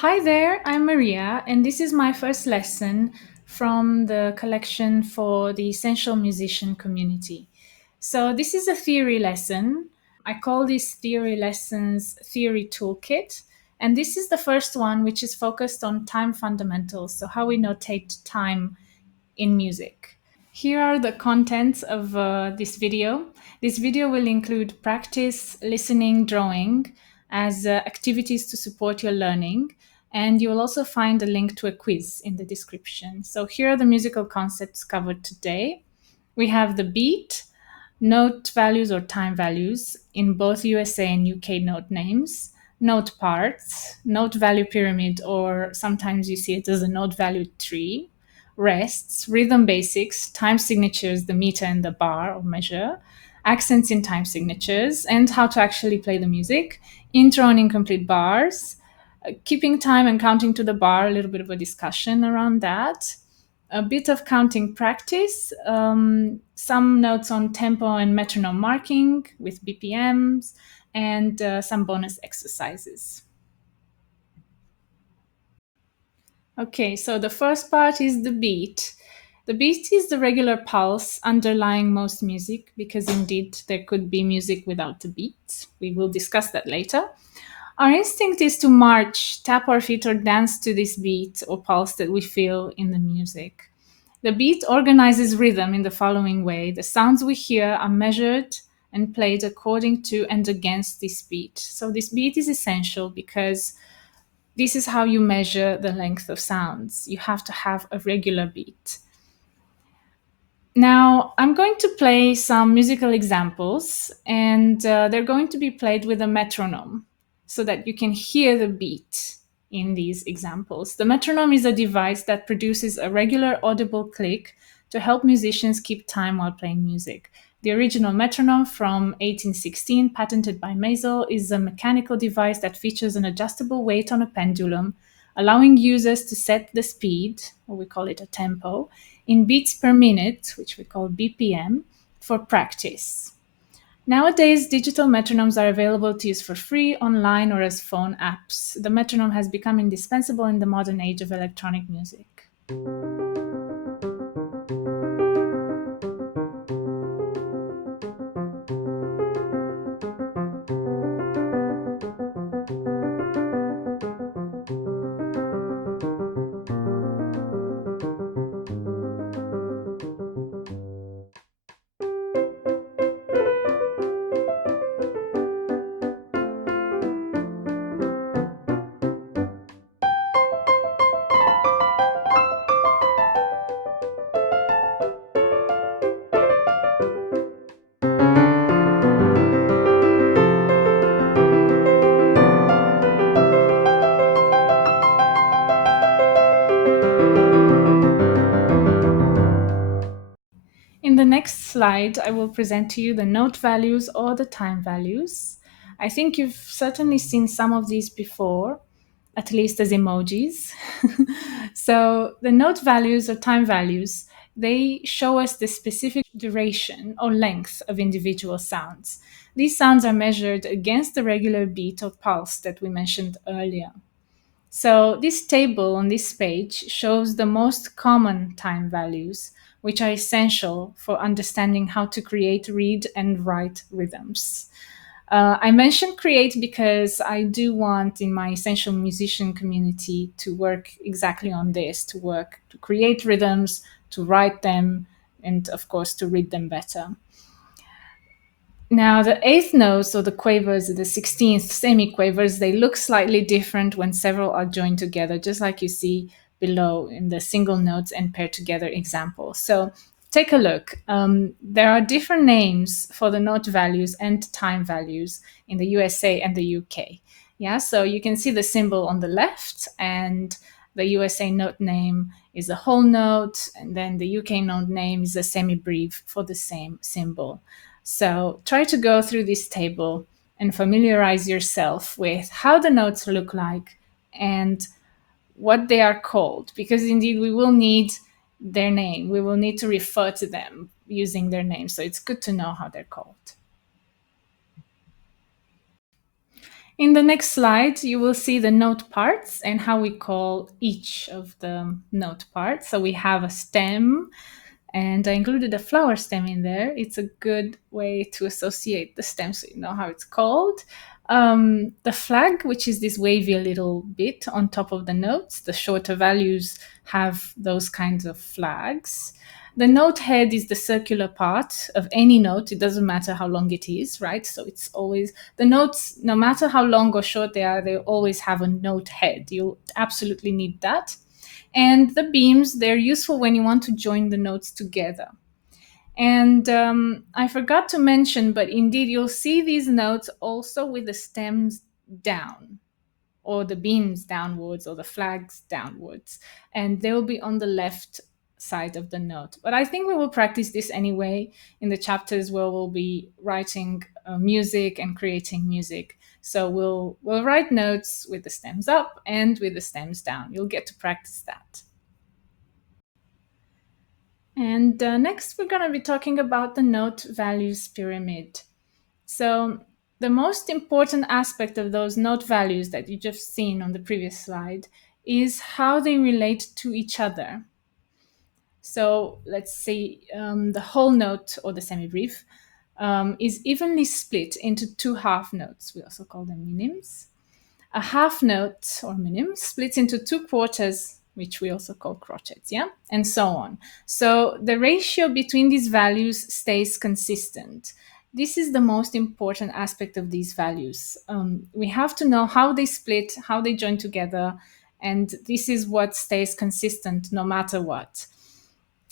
Hi there, I'm Maria, and this is my first lesson from the collection for the Essential Musician community. So, this is a theory lesson. I call these theory lessons Theory Toolkit, and this is the first one which is focused on time fundamentals, so how we notate time in music. Here are the contents of this video. This video will include practice, listening, drawing as activities to support your learning. And you will also find a link to a quiz in the description. So here are the musical concepts covered today. We have the beat, note values or time values in both USA and UK note names, note parts, note value pyramid, or sometimes you see it as a note value tree, rests, rhythm basics, time signatures, the meter and the bar or measure, accents in time signatures, and how to actually play the music, intro and incomplete bars, keeping time and counting to the bar, a little bit of a discussion around that, a bit of counting practice, some notes on tempo and metronome marking with BPMs, and some bonus exercises. Okay, so the first part is the beat. The beat is the regular pulse underlying most music because indeed there could be music without a beat. We will discuss that later. Our instinct is to march, tap our feet, or dance to this beat or pulse that we feel in the music. The beat organizes rhythm in the following way: the sounds we hear are measured and played according to and against this beat. So, this beat is essential because this is how you measure the length of sounds. You have to have a regular beat. Now, I'm going to play some musical examples, and they're going to be played with a metronome so that you can hear the beat in these examples. The metronome is a device that produces a regular audible click to help musicians keep time while playing music. The original metronome from 1816, patented by Mazel, is a mechanical device that features an adjustable weight on a pendulum, allowing users to set the speed, or we call it a tempo, in beats per minute, which we call BPM, for practice. Nowadays, digital metronomes are available to use for free, online, or as phone apps. The metronome has become indispensable in the modern age of electronic music. In the next slide, I will present to you the note values or the time values. I think you've certainly seen some of these before, at least as emojis. So the note values or time values, they show us the specific duration or length of individual sounds. These sounds are measured against the regular beat or pulse that we mentioned earlier. So this table on this page shows the most common time values, which are essential for understanding how to create, read, and write rhythms. I mentioned create because I do want in my essential musician community to work exactly on this, to work to create rhythms, to write them, and of course to read them better. Now, the eighth notes, or the quavers, the 16th semiquavers, they look slightly different when several are joined together, just like you see below in the single notes and paired together example. So take a look. There are different names for the note values and time values in the USA and the UK. Yeah, so you can see the symbol on the left, and the USA note name is a whole note, and then the UK note name is a semibreve for the same symbol. So try to go through this table and familiarize yourself with how the notes look like and what they are called, because indeed we will need their name. We will need to refer to them using their name. So it's good to know how they're called. In the next slide, you will see the note parts and how we call each of the note parts. So we have a stem, and I included a flower stem in there. It's a good way to associate the stem so you know how it's called. The flag, which is this wavy little bit on top of the notes, the shorter values have those kinds of flags. The note head is the circular part of any note. It doesn't matter how long it is, right? So it's always the notes, no matter how long or short they are, they always have a note head. You'll absolutely need that. And the beams, they're useful when you want to join the notes together. And I forgot to mention, but indeed, you'll see these notes also with the stems down, or the beams downwards, or the flags downwards. And they'll be on the left side of the note. But I think we will practice this anyway in the chapters where we'll be writing music and creating music. So we'll write notes with the stems up and with the stems down. You'll get to practice that. And next, we're going to be talking about the note values pyramid. So, the most important aspect of those note values that you just seen on the previous slide is how they relate to each other. So, let's say the whole note or the semibrief is evenly split into two half notes. We also call them minims. A half note or minim splits into two quarters, which we also call crotchets, yeah? And so on. So the ratio between these values stays consistent. This is the most important aspect of these values. We have to know how they split, how they join together, and this is what stays consistent no matter what.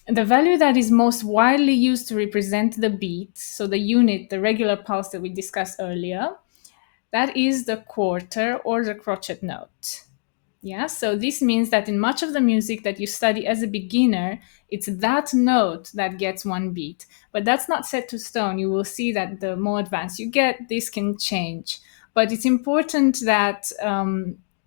The value that is most widely used to represent the beat, so the unit, the regular pulse that we discussed earlier, that is the quarter or the crotchet note. Yeah, so this means that in much of the music that you study as a beginner, it's that note that gets one beat. But that's not set to stone. You will see that the more advanced you get, this can change. But it's important that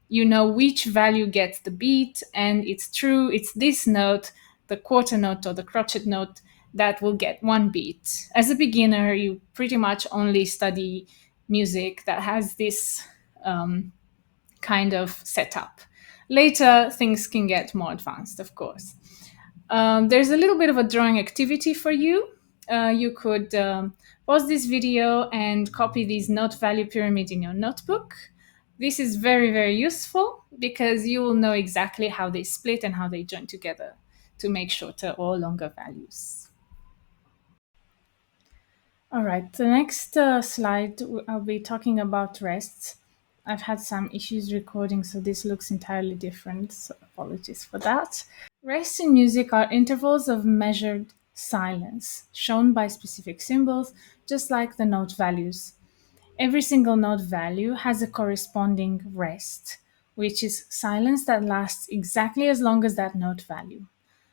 you know which value gets the beat, and it's true, it's this note, the quarter note or the crotchet note, that will get one beat. As a beginner, you pretty much only study music that has this kind of setup. Later, things can get more advanced, of course. There's a little bit of a drawing activity for you. You could pause this video and copy these note value pyramid in your notebook. This is very, very useful because you will know exactly how they split and how they join together to make shorter or longer values. All right, the next slide, I'll be talking about rests. I've had some issues recording, so this looks entirely different, so apologies for that. Rests in music are intervals of measured silence, shown by specific symbols, just like the note values. Every single note value has a corresponding rest, which is silence that lasts exactly as long as that note value.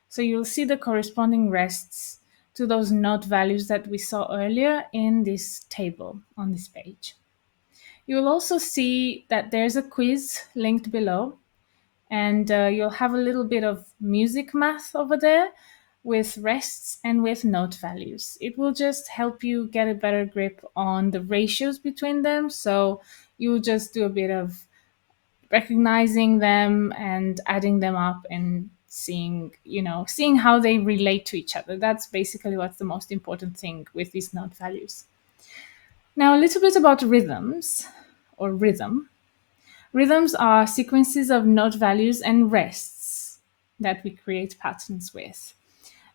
So you'll see the corresponding rests to those note values that we saw earlier in this table on this page. You'll also see that there's a quiz linked below, and you'll have a little bit of music math over there with rests and with note values. It will just help you get a better grip on the ratios between them. So you'll just do a bit of recognizing them and adding them up and seeing how they relate to each other. That's basically what's the most important thing with these note values. Now, a little bit about rhythms or rhythm. Rhythms are sequences of note values and rests that we create patterns with.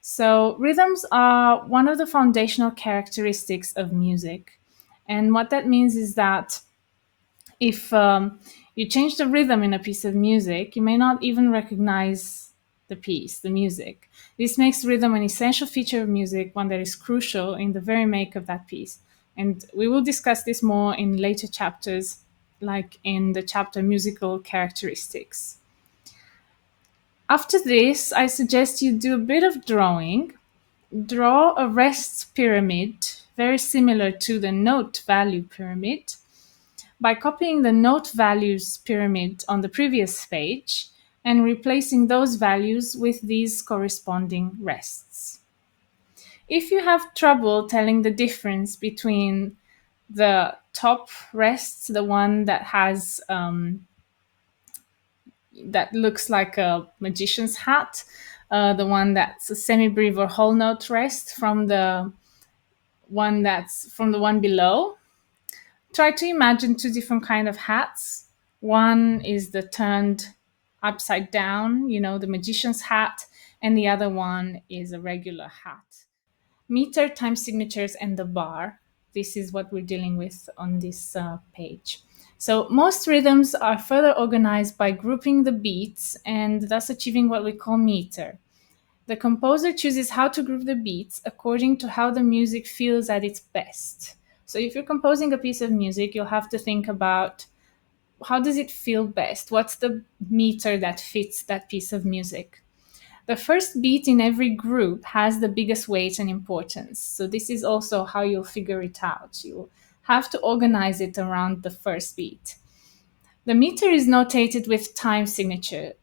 So rhythms are one of the foundational characteristics of music. And what that means is that if you change the rhythm in a piece of music, you may not even recognize the piece, the music. This makes rhythm an essential feature of music, one that is crucial in the very make of that piece. And we will discuss this more in later chapters, like in the chapter Musical Characteristics. After this, I suggest you do a bit of drawing. Draw a rest pyramid, very similar to the note value pyramid, by copying the note values pyramid on the previous page and replacing those values with these corresponding rests. If you have trouble telling the difference between the top rests, the one that has that looks like a magician's hat, the one that's a semi-breve or whole note rest from the one below. Try to imagine two different kind of hats. One is the turned upside down, the magician's hat, and the other one is a regular hat. Meter, time signatures, and the bar. This is what we're dealing with on this page. So most rhythms are further organized by grouping the beats and thus achieving what we call meter. The composer chooses how to group the beats according to how the music feels at its best. So if you're composing a piece of music, you'll have to think about how does it feel best? What's the meter that fits that piece of music? The first beat in every group has the biggest weight and importance. So this is also how you'll figure it out. You'll have to organize it around the first beat. The meter is notated with time signature.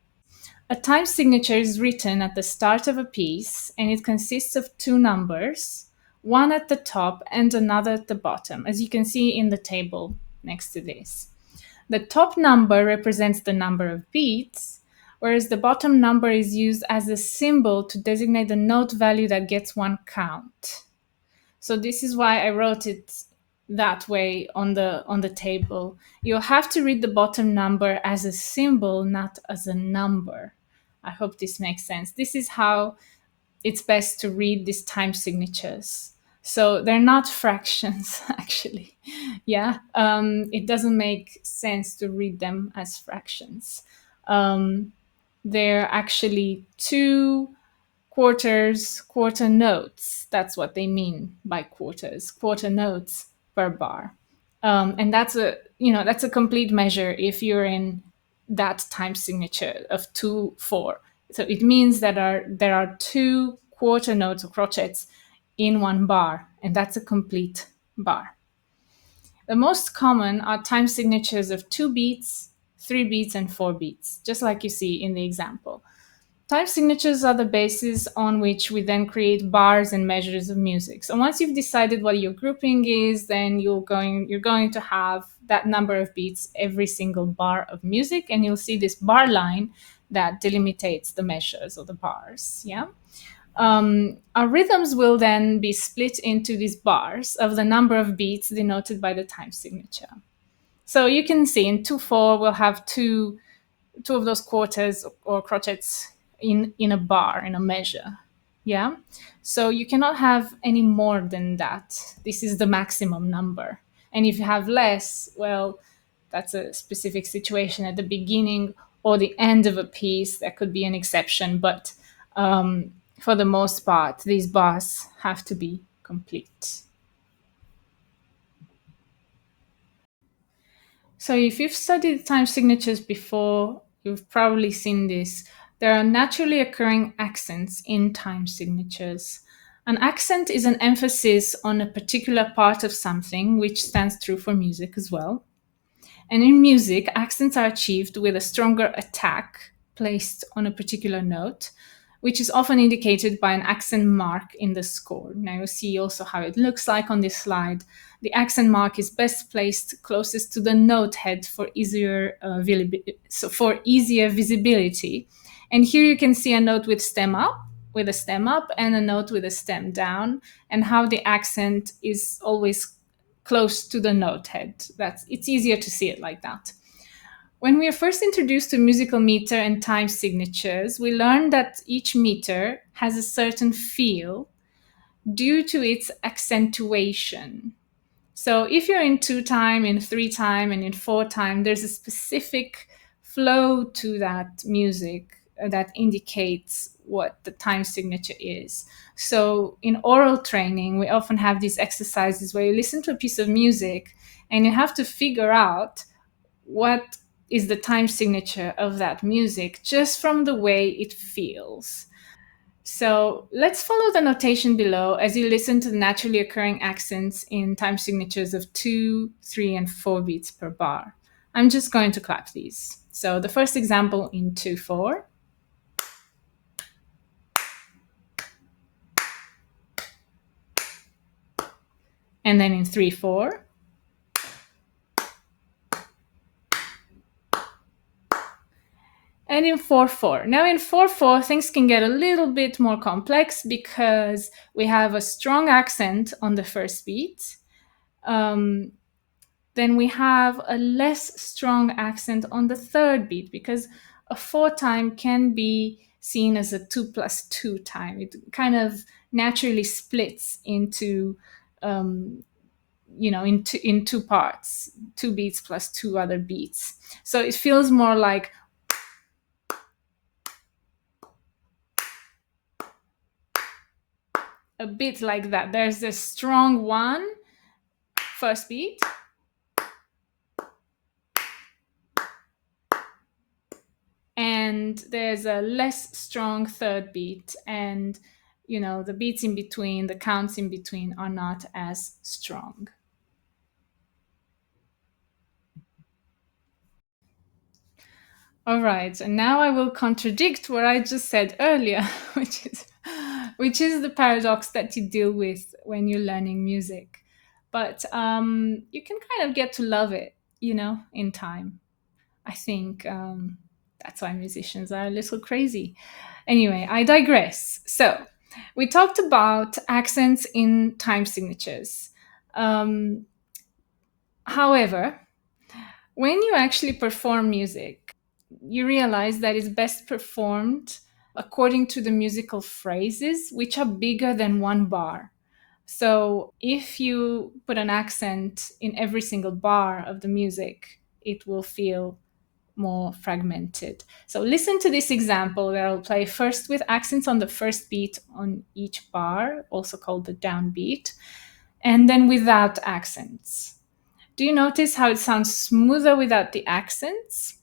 A time signature is written at the start of a piece and it consists of two numbers, one at the top and another at the bottom, as you can see in the table next to this. The top number represents the number of beats, whereas the bottom number is used as a symbol to designate the note value that gets one count. So this is why I wrote it that way on the table. You'll have to read the bottom number as a symbol, not as a number. I hope this makes sense. This is how it's best to read these time signatures. So they're not fractions, actually. Yeah, it doesn't make sense to read them as fractions. They're actually two quarters, quarter notes. That's what they mean by quarters, quarter notes per bar. And that's a complete measure if you're in that time signature of 2/4. So it means that there are two quarter notes or crotchets in one bar, and that's a complete bar. The most common are time signatures of 2 beats, 3 beats, and 4 beats, just like you see in the example. Time signatures are the basis on which we then create bars and measures of music. So once you've decided what your grouping is, then you're going to have that number of beats every single bar of music, and you'll see this bar line that delimitates the measures or the bars. Yeah. Our rhythms will then be split into these bars of the number of beats denoted by the time signature. So you can see in 2/4 we'll have two of those quarters or crotchets in a bar, in a measure. Yeah. So you cannot have any more than that. This is the maximum number. And if you have less, well, that's a specific situation at the beginning or the end of a piece. That could be an exception. But for the most part, these bars have to be complete. So if you've studied time signatures before, you've probably seen this. There are naturally occurring accents in time signatures. An accent is an emphasis on a particular part of something, which stands true for music as well. And in music, accents are achieved with a stronger attack placed on a particular note, which is often indicated by an accent mark in the score. Now you'll see also how it looks like on this slide. The accent mark is best placed closest to the note head for easier visibility. And here you can see a note with a stem up, and a note with a stem down, and how the accent is always close to the note head. It's easier to see it like that. When we are first introduced to musical meter and time signatures, we learn that each meter has a certain feel due to its accentuation. So if you're in 2 time, in 3 time, and in 4 time, there's a specific flow to that music that indicates what the time signature is. So in oral training, we often have these exercises where you listen to a piece of music and you have to figure out what is the time signature of that music just from the way it feels. So let's follow the notation below as you listen to the naturally occurring accents in time signatures of 2, 3, and 4 beats per bar. I'm just going to clap these. So the first example in 2/4. And then in 3/4. and in 4/4. Now, in 4/4, things can get a little bit more complex because we have a strong accent on the first beat. Um, then we have a less strong accent on the third beat because a 4 time can be seen as a 2+2 time. It kind of naturally splits into, in two parts, 2 beats plus 2 other beats. So it feels more like a bit like that. There's a strong one first beat, and there's a less strong third beat, and the beats in between, the counts in between are not as strong. All right, and now I will contradict what I just said earlier, which is the paradox that you deal with when you're learning music. But you can kind of get to love it, in time. I think that's why musicians are a little crazy. Anyway, I digress. So, we talked about accents in time signatures. However, when you actually perform music, you realize that it's best performed according to the musical phrases, which are bigger than one bar. So if you put an accent in every single bar of the music, it will feel more fragmented. So listen to this example that I'll play first with accents on the first beat on each bar, also called the downbeat, and then without accents. Do you notice how it sounds smoother without the accents?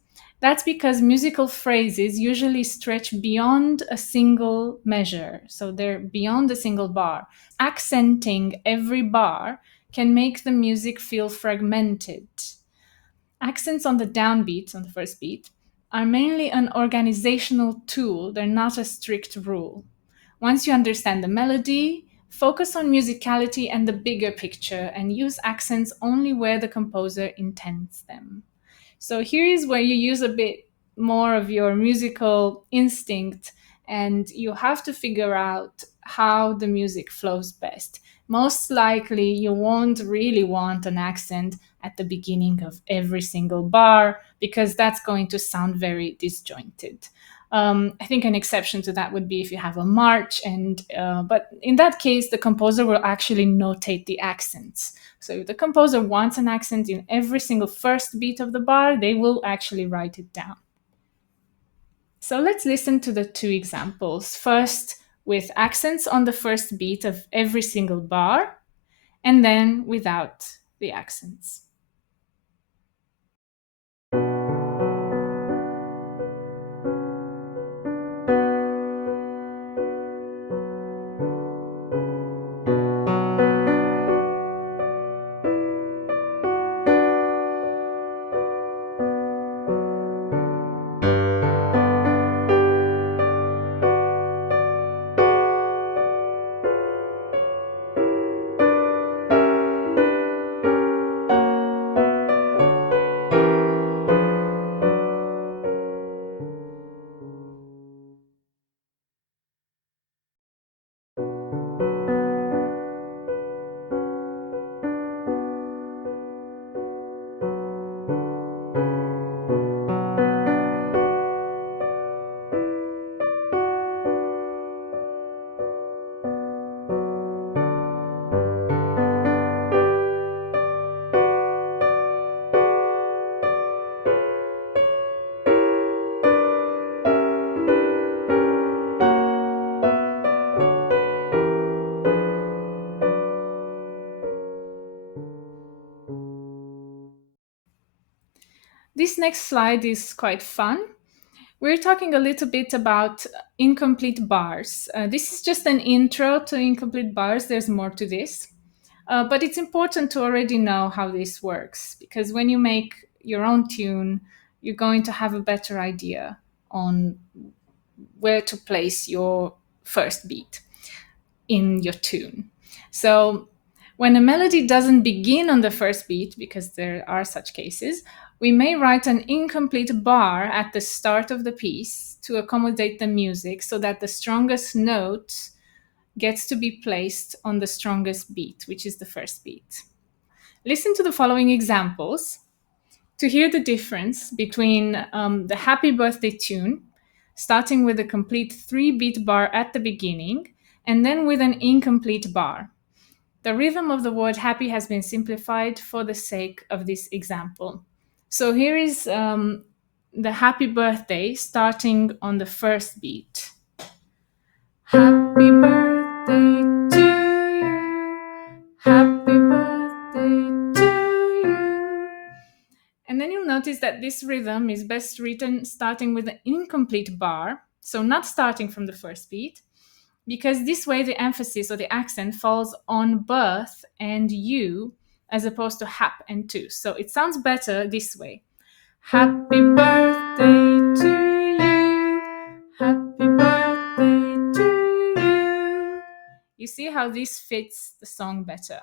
That's because musical phrases usually stretch beyond a single measure, so they're beyond a single bar. Accenting every bar can make the music feel fragmented. Accents on the downbeats, on the first beat, are mainly an organizational tool, they're not a strict rule. Once you understand the melody, focus on musicality and the bigger picture and use accents only where the composer intends them. So here is where you use a bit more of your musical instinct and you have to figure out how the music flows best. Most likely, you won't really want an accent at the beginning of every single bar because that's going to sound very disjointed. I think an exception to that would be if you have a march, but in that case, the composer will actually notate the accents. So if the composer wants an accent in every single first beat of the bar, they will actually write it down. So let's listen to the two examples. First, with accents on the first beat of every single bar, and then without the accents. This next slide is quite fun. We're talking a little bit about incomplete bars. This is just an intro to incomplete bars. There's more to this. But it's important to already know how this works because when you make your own tune, you're going to have a better idea on where to place your first beat in your tune. So when a melody doesn't begin on the first beat, because there are such cases, We may write an incomplete bar at the start of the piece to accommodate the music so that the strongest note gets to be placed on the strongest beat, which is the first beat. Listen to the following examples to hear the difference between the happy birthday tune, starting with a complete 3-beat bar at the beginning, and then with an incomplete bar. The rhythm of the word happy has been simplified for the sake of this example. So here is the happy birthday starting on the first beat. Happy birthday to you. Happy birthday to you. And then you'll notice that this rhythm is best written starting with an incomplete bar, so not starting from the first beat, because this way the emphasis or the accent falls on birth and you as opposed to hap and to. So it sounds better this way. Happy birthday to you. Happy birthday to you. You see how this fits the song better.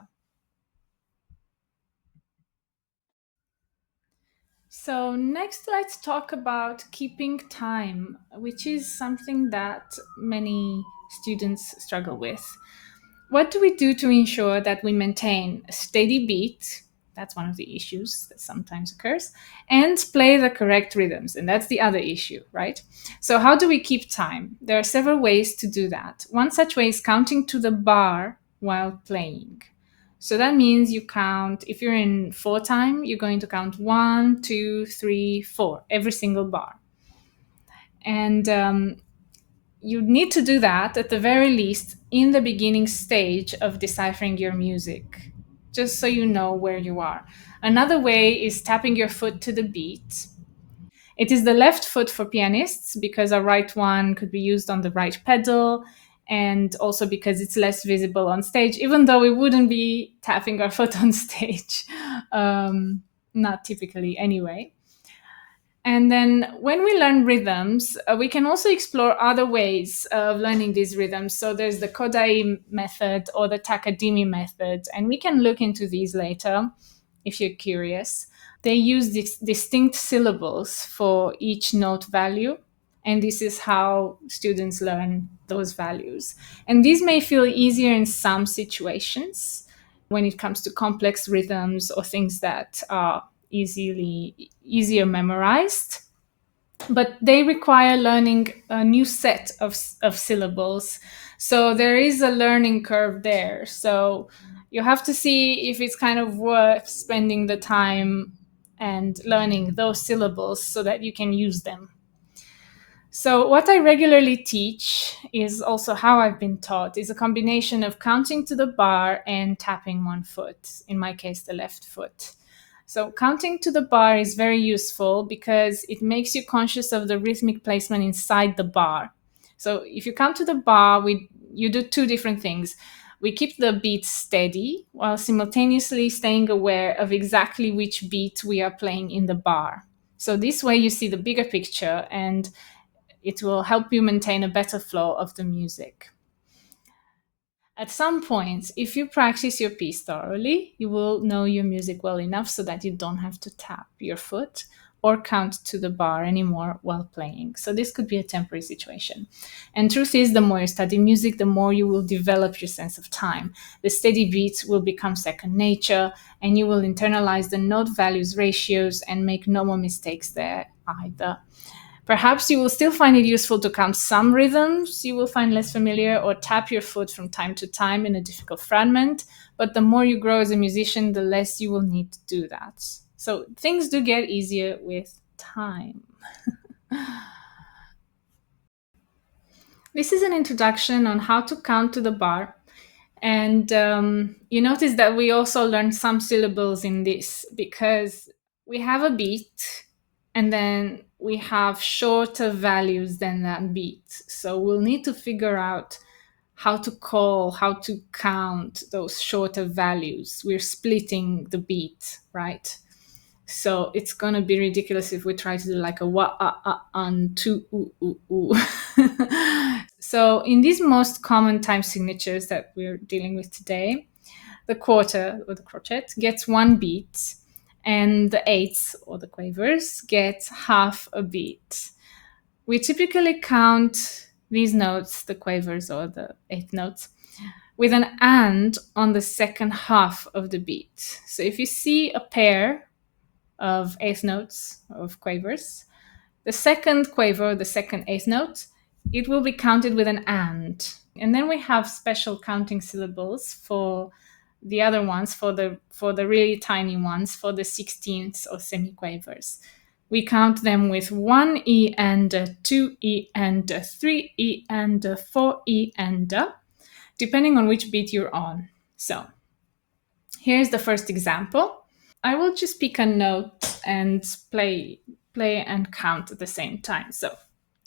So, next, let's talk about keeping time, which is something that many students struggle with. What do we do to ensure that we maintain a steady beat? That's one of the issues that sometimes occurs, and play the correct rhythms. And that's the other issue, right? So, how do we keep time? There are several ways to do that. One such way is counting to the bar while playing. So that means you count, if you're in 4 time, you're going to count 1, 2, 3, 4, every single bar. And you need to do that at the very least in the beginning stage of deciphering your music, just so you know where you are. Another way is tapping your foot to the beat. It is the left foot for pianists because a right one could be used on the right pedal, and also because it's less visible on stage, even though we wouldn't be tapping our foot on stage, not typically anyway. And then when we learn rhythms, we can also explore other ways of learning these rhythms. So there's the Kodai method or the Takadimi method, and we can look into these later if you're curious. They use distinct syllables for each note value, and this is how students learn those values. And these may feel easier in some situations when it comes to complex rhythms or things that are easier memorized, but they require learning a new set of syllables. So there is a learning curve there. So you have to see if it's kind of worth spending the time and learning those syllables so that you can use them. So what I regularly teach is also how I've been taught is a combination of counting to the bar and tapping one foot, in my case the left foot. So counting to the bar is very useful because it makes you conscious of the rhythmic placement inside the bar. So if you count to the bar, you do two different things. We keep the beat steady while simultaneously staying aware of exactly which beat we are playing in the bar. So this way you see the bigger picture and it will help you maintain a better flow of the music. At some point, if you practice your piece thoroughly, you will know your music well enough so that you don't have to tap your foot or count to the bar anymore while playing. So this could be a temporary situation. And truth is, the more you study music, the more you will develop your sense of time. The steady beats will become second nature, and you will internalize the note values ratios and make no more mistakes there either. Perhaps you will still find it useful to count some rhythms you will find less familiar or tap your foot from time to time in a difficult fragment, but the more you grow as a musician, the less you will need to do that. So things do get easier with time. This is an introduction on how to count to the bar. And you notice that we also learned some syllables in this because we have a beat and then we have shorter values than that beat. So we'll need to figure out how to call, how to count those shorter values. We're splitting the beat, right? So it's gonna be ridiculous if we try to do like a wa un two So in these most common time signatures that we're dealing with today, the quarter or the crotchet gets one beat, and the eighths or the quavers get half a beat. We typically count these notes, the quavers or the eighth notes, with an and on the second half of the beat. So if you see a pair of eighth notes of quavers, the second quaver, the second eighth note, it will be counted with an and. And then we have special counting syllables for the other ones, for the really tiny ones, for the sixteenths or semiquavers. We count them with one E and a, two E and a, three E and a, four E and a, depending on which beat you're on. So here's the first example. I will just pick a note and play and count at the same time. So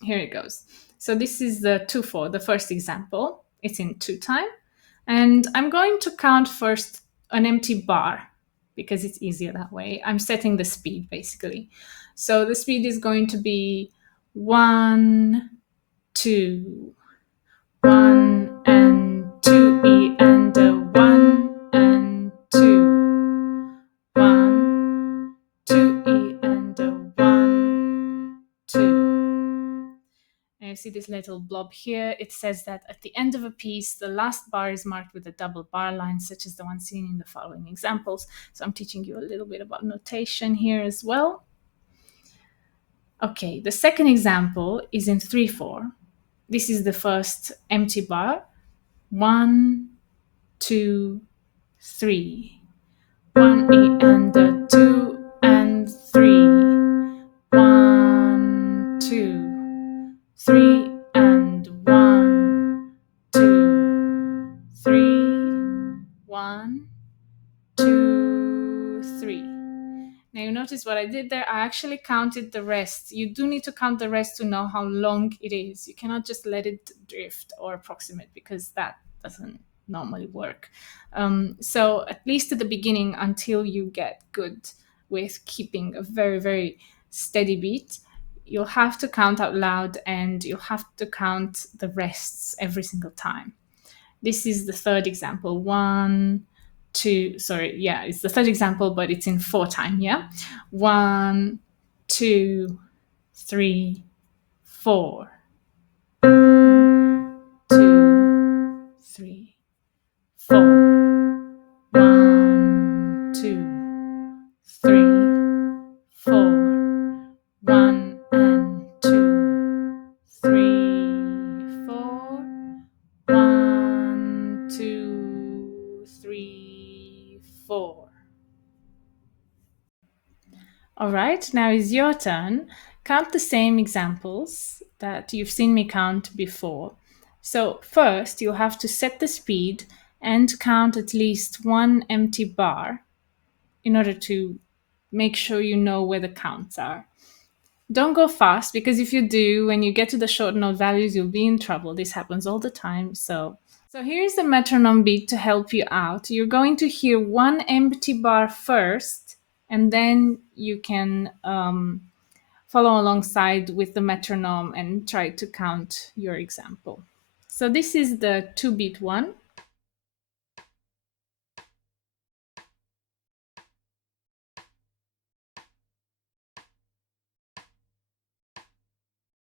here it goes. So this is the 2/4, the first example. It's in 2 time. And I'm going to count first an empty bar because it's easier that way. I'm setting the speed basically. So the speed is going to be 1, 2, 1 and 2 E and a 1 and 2. 1, 2 E and a 1, 2. And you see this little blob here. It says that at the end of a piece, the last bar is marked with a double bar line, such as the one seen in the following examples. So I'm teaching you a little bit about notation here as well. Okay, the second example is in 3/4. This is the first empty bar. 1, 2, 3. 1 E and a 2 and 3. 1, 2, 3 and 1, 2, 3. 1, 2, 3. Now you notice what I did there? I actually counted the rest. You do need to count the rest to know how long it is. You cannot just let it drift or approximate because that doesn't normally work. So at least at the beginning, until you get good with keeping a very, very steady beat, you'll have to count out loud and you'll have to count the rests every single time. This is the third example. 1, 2, sorry, yeah, it's the third example, but it's in 4 time, yeah? 1, 2, 3, 4. 2, 3, 4. 1, 2, 3, 4. 1 and 2, 3, 4. 1, 2, 3, 4. All right, now is your turn. Count the same examples that you've seen me count before. So first, you'll have to set the speed and count at least one empty bar in order to make sure you know where the counts are. Don't go fast because if you do, when you get to the short note values, you'll be in trouble. This happens all the time. So here's the metronome beat to help you out. You're going to hear one empty bar first, and then you can follow alongside with the metronome and try to count your example. So this is the 2-beat one.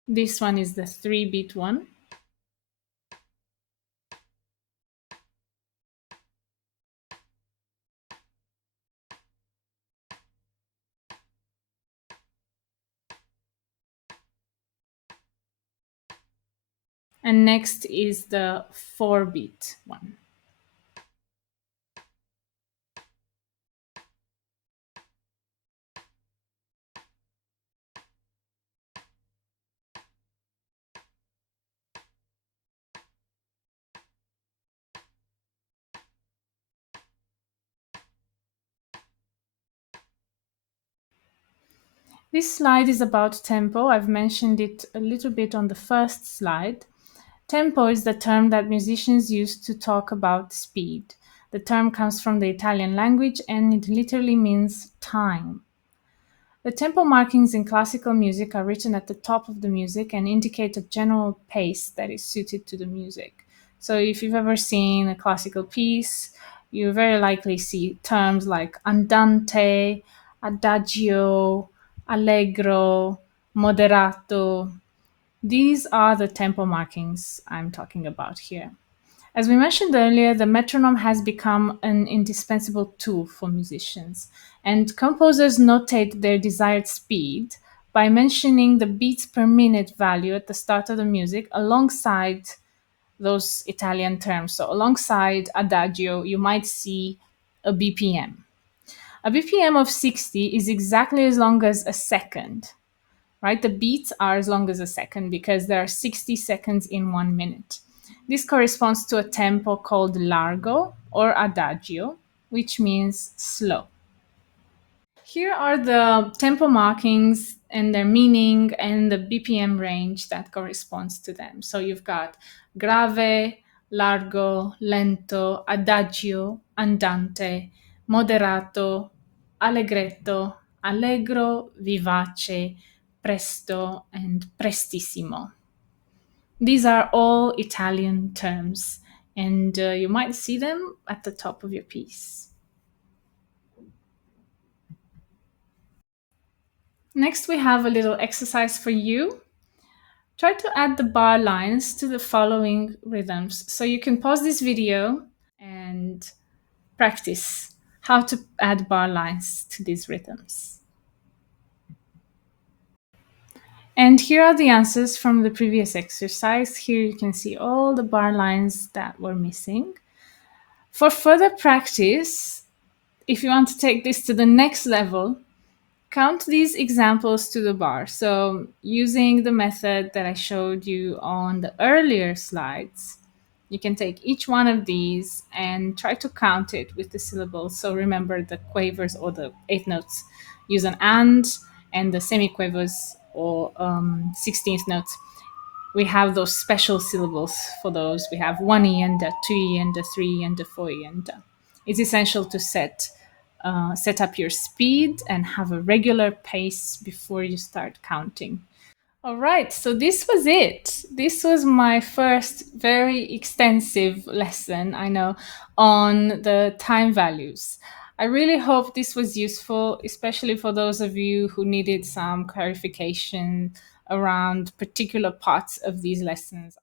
This one is the 3-beat one. And next is the 4-beat one. This slide is about tempo. I've mentioned it a little bit on the first slide. Tempo is the term that musicians use to talk about speed. The term comes from the Italian language and it literally means time. The tempo markings in classical music are written at the top of the music and indicate a general pace that is suited to the music. So if you've ever seen a classical piece, you very likely see terms like andante, adagio, allegro, moderato. These are the tempo markings I'm talking about here. As we mentioned earlier, the metronome has become an indispensable tool for musicians, and composers notate their desired speed by mentioning the beats per minute value at the start of the music alongside those Italian terms. So, alongside adagio, you might see a BPM. A BPM of 60 is exactly as long as a second, right? The beats are as long as a second because there are 60 seconds in 1 minute. This corresponds to a tempo called largo or adagio, which means slow. Here are the tempo markings and their meaning and the BPM range that corresponds to them. So you've got grave, largo, lento, adagio, andante, moderato, allegretto, allegro, vivace, presto, and prestissimo. These are all Italian terms, and you might see them at the top of your piece. Next, we have a little exercise for you. Try to add the bar lines to the following rhythms. So you can pause this video and practice how to add bar lines to these rhythms. And here are the answers from the previous exercise. Here you can see all the bar lines that were missing. For further practice, if you want to take this to the next level, count these examples to the bar. So using the method that I showed you on the earlier slides, you can take each one of these and try to count it with the syllables. So remember the quavers or the eighth notes use an and the semiquavers or 16th notes. We have those special syllables for those. We have one e and a, two e and a, three e and a, four e and a. It's essential to set up your speed and have a regular pace before you start counting. All right, so this was it. This was my first very extensive lesson, I know, on the time values. I really hope this was useful, especially for those of you who needed some clarification around particular parts of these lessons.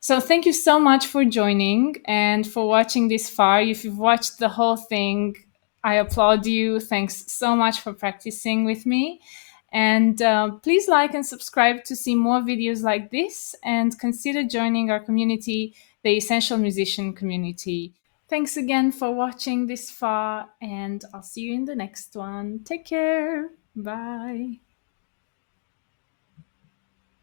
So thank you so much for joining and for watching this far. If you've watched the whole thing, I applaud you. Thanks so much for practicing with me. And please like and subscribe to see more videos like this and consider joining our community, the Essential Musician community. Thanks again for watching this far, and I'll see you in the next one. Take care. Bye.